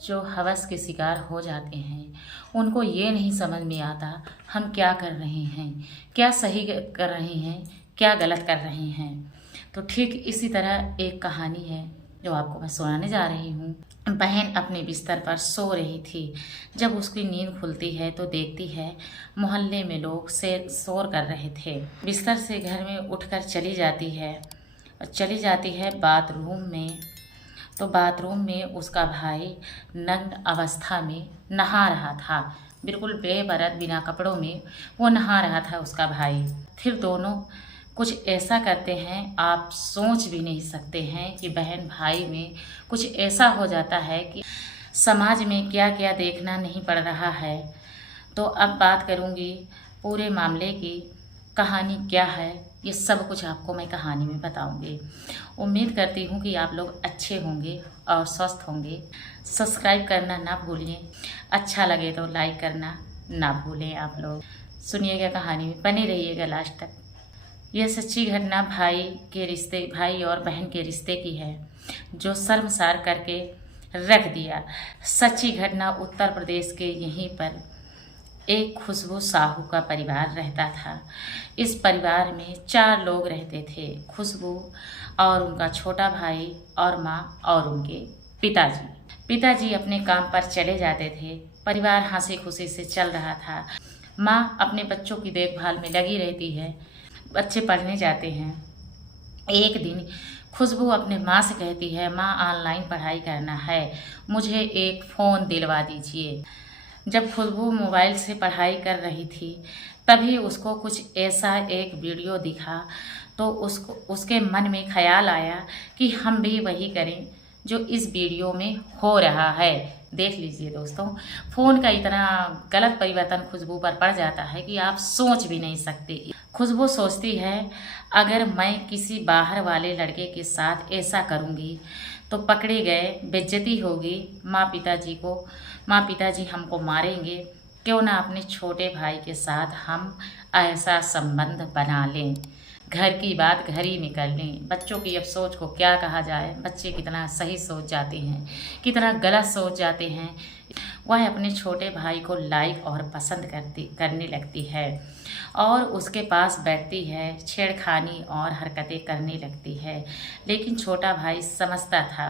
जो हवस के शिकार हो जाते हैं, उनको ये नहीं समझ में आता हम क्या कर रहे हैं, क्या सही कर रहे हैं, क्या गलत कर रहे हैं। तो ठीक इसी तरह एक कहानी है जो आपको मैं सुनाने जा रही हूँ। बहन अपने बिस्तर पर सो रही थी। जब उसकी नींद खुलती है तो देखती है मोहल्ले में लोग शोर कर रहे थे। बिस्तर से घर में उठकर चली जाती है और चली जाती है बाथरूम में। तो बाथरूम में उसका भाई नग्न अवस्था में नहा रहा था। बिल्कुल बेपरद बिना कपड़ों में वो नहा रहा था उसका भाई। फिर दोनों कुछ ऐसा करते हैं, आप सोच भी नहीं सकते हैं कि बहन भाई में कुछ ऐसा हो जाता है कि समाज में क्या क्या देखना नहीं पड़ रहा है। तो अब बात करूँगी पूरे मामले की, कहानी क्या है, ये सब कुछ आपको मैं कहानी में बताऊंगी। उम्मीद करती हूँ कि आप लोग अच्छे होंगे और स्वस्थ होंगे। सब्सक्राइब करना ना भूलिए, अच्छा लगे तो लाइक करना ना भूलें। आप लोग सुनिएगा कहानी में, बने रहिएगा लास्ट तक। यह सच्ची घटना भाई और बहन के रिश्ते की है जो शर्मसार करके रख दिया। सच्ची घटना उत्तर प्रदेश के यहीं पर एक खुशबू साहू का परिवार रहता था। इस परिवार में 4 लोग रहते थे, खुशबू और उनका छोटा भाई और माँ और उनके पिताजी। पिताजी अपने काम पर चले जाते थे, परिवार हंसी खुशी से चल रहा था। माँ अपने बच्चों की देखभाल में लगी रहती है, बच्चे पढ़ने जाते हैं। एक दिन खुशबू अपने माँ से कहती है, माँ ऑनलाइन पढ़ाई करना है, मुझे एक फ़ोन दिलवा दीजिए। जब खुशबू मोबाइल से पढ़ाई कर रही थी तभी उसको कुछ ऐसा एक वीडियो दिखा तो उसके मन में ख्याल आया कि हम भी वही करें जो इस वीडियो में हो रहा है। देख लीजिए दोस्तों, फ़ोन का इतना गलत परिवर्तन खुशबू पर पड़ जाता है कि आप सोच भी नहीं सकते। खुशबू सोचती है अगर मैं किसी बाहर वाले लड़के के साथ ऐसा करूँगी तो पकड़े गए, बेइज्जती होगी, माँ पिताजी हमको मारेंगे। क्यों ना अपने छोटे भाई के साथ हम ऐसा संबंध बना लें, घर की बात घर ही में कर लें। बच्चों की अब सोच को क्या कहा जाए, बच्चे कितना सही सोच जाते हैं, कितना गलत सोच जाते हैं। वह अपने छोटे भाई को लाइक और पसंद करने लगती है और उसके पास बैठती है, छेड़खानी और हरकतें करने लगती है। लेकिन छोटा भाई समझता था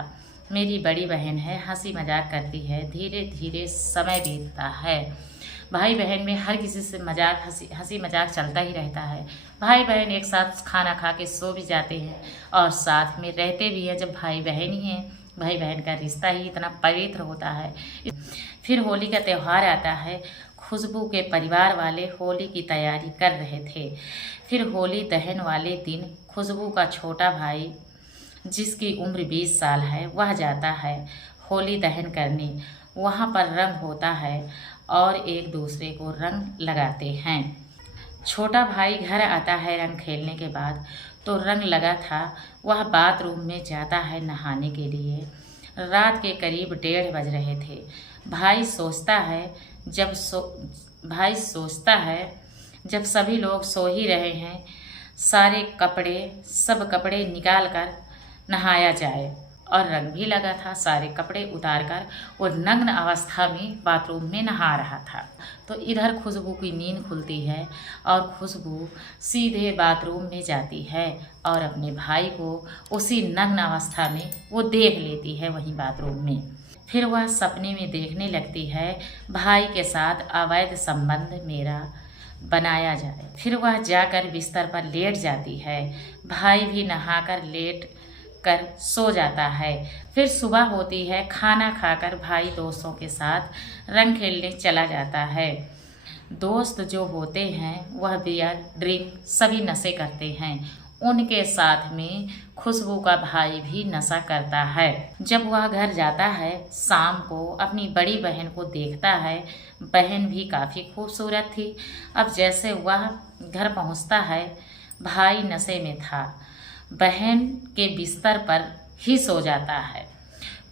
मेरी बड़ी बहन है, हंसी मजाक करती है। धीरे धीरे समय बीतता है। भाई बहन में हर किसी से हंसी मजाक चलता ही रहता है। भाई बहन एक साथ खाना खा के सो भी जाते हैं और साथ में रहते भी हैं। जब भाई बहन ही हैं, भाई बहन का रिश्ता ही इतना पवित्र होता है। फिर होली का त्यौहार आता है। खुशबू के परिवार वाले होली की तैयारी कर रहे थे। फिर होली दहन वाले दिन खुशबू का छोटा भाई जिसकी उम्र 20 साल है वह जाता है होली दहन करने। वहाँ पर रंग होता है और एक दूसरे को रंग लगाते हैं। छोटा भाई घर आता है रंग खेलने के बाद, तो रंग लगा था वह बाथरूम में जाता है नहाने के लिए। रात के करीब 1:30 बज रहे थे। भाई सोचता है जब सभी लोग सो ही रहे हैं, सब कपड़े निकाल कर नहाया जाए। और रंग भी लगा था, सारे कपड़े उतार कर वो नग्न अवस्था में बाथरूम में नहा रहा था। तो इधर खुशबू की नींद खुलती है और खुशबू सीधे बाथरूम में जाती है और अपने भाई को उसी नग्न अवस्था में वो देख लेती है वहीं बाथरूम में। फिर वह सपने में देखने लगती है भाई के साथ अवैध संबंध मेरा बनाया जाए। फिर वह जाकर बिस्तर पर लेट जाती है। भाई भी नहाकर लेट कर सो जाता है। फिर सुबह होती है। खाना खाकर भाई दोस्तों के साथ रंग खेलने चला जाता है। दोस्त जो होते हैं वह बियर ड्रिंक सभी नशे करते हैं। उनके साथ में खुशबू का भाई भी नशा करता है। जब वह घर जाता है शाम को अपनी बड़ी बहन को देखता है। बहन भी काफ़ी खूबसूरत थी। अब जैसे वह घर पहुंचता है भाई नशे में था, बहन के बिस्तर पर ही सो जाता है।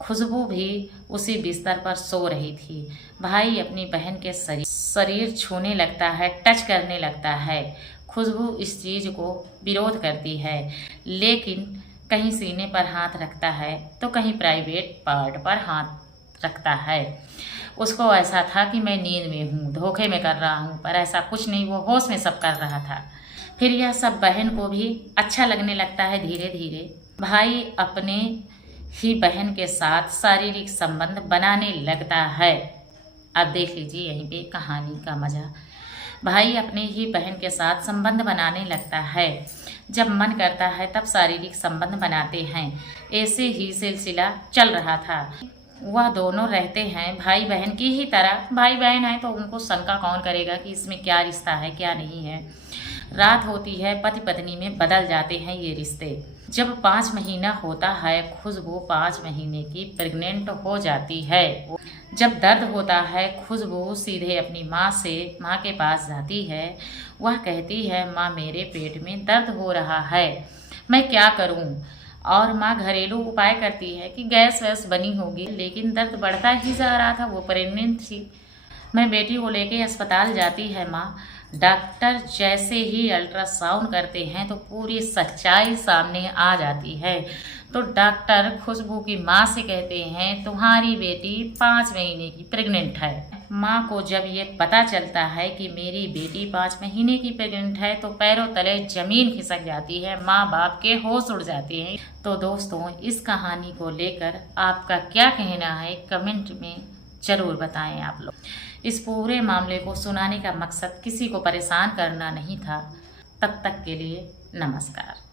खुशबू भी उसी बिस्तर पर सो रही थी। भाई अपनी बहन के शरीर छूने लगता है, टच करने लगता है। खुशबू इस चीज़ को विरोध करती है, लेकिन कहीं सीने पर हाथ रखता है तो कहीं प्राइवेट पार्ट पर हाथ रखता है। उसको ऐसा था कि मैं नींद में हूँ, धोखे में कर रहा हूँ, पर ऐसा कुछ नहीं, वो होश में सब कर रहा था। फिर यह सब बहन को भी अच्छा लगने लगता है धीरे धीरे। भाई अपने ही बहन के साथ शारीरिक संबंध बनाने लगता है। अब देख लीजिए यहीं पे कहानी का मज़ा। भाई अपने ही बहन के साथ संबंध बनाने लगता है। जब मन करता है तब शारीरिक संबंध बनाते हैं। ऐसे ही सिलसिला चल रहा था। वह दोनों रहते हैं भाई बहन की ही तरह। भाई बहन है तो उनको शंका कौन करेगा कि इसमें क्या रिश्ता है क्या नहीं है। रात होती है, पति पत्नी में बदल जाते हैं ये रिश्ते। जब 5 महीना होता है, खुशबू 5 महीने की प्रेग्नेंट हो जाती है। जब दर्द होता है, खुशबू सीधे अपनी माँ के पास जाती है। वह कहती है, माँ मेरे पेट में दर्द हो रहा है, मैं क्या करूँ। और माँ घरेलू उपाय करती है कि गैस वैस बनी होगी, लेकिन दर्द बढ़ता ही जा रहा था, वो प्रेग्नेंट थी। मैं बेटी को लेके अस्पताल जाती है माँ। डॉक्टर जैसे ही अल्ट्रासाउंड करते हैं तो पूरी सच्चाई सामने आ जाती है। तो डॉक्टर खुशबू की माँ से कहते हैं, तुम्हारी बेटी 5 महीने की प्रेग्नेंट है। माँ को जब ये पता चलता है कि मेरी बेटी 5 महीने की प्रेग्नेंट है तो पैरों तले जमीन खिसक जाती है, माँ बाप के होश उड़ जाते हैं। तो दोस्तों, इस कहानी को लेकर आपका क्या कहना है कमेंट में ज़रूर बताएं आप लोग। इस पूरे मामले को सुनाने का मकसद किसी को परेशान करना नहीं था। तब तक के लिए नमस्कार।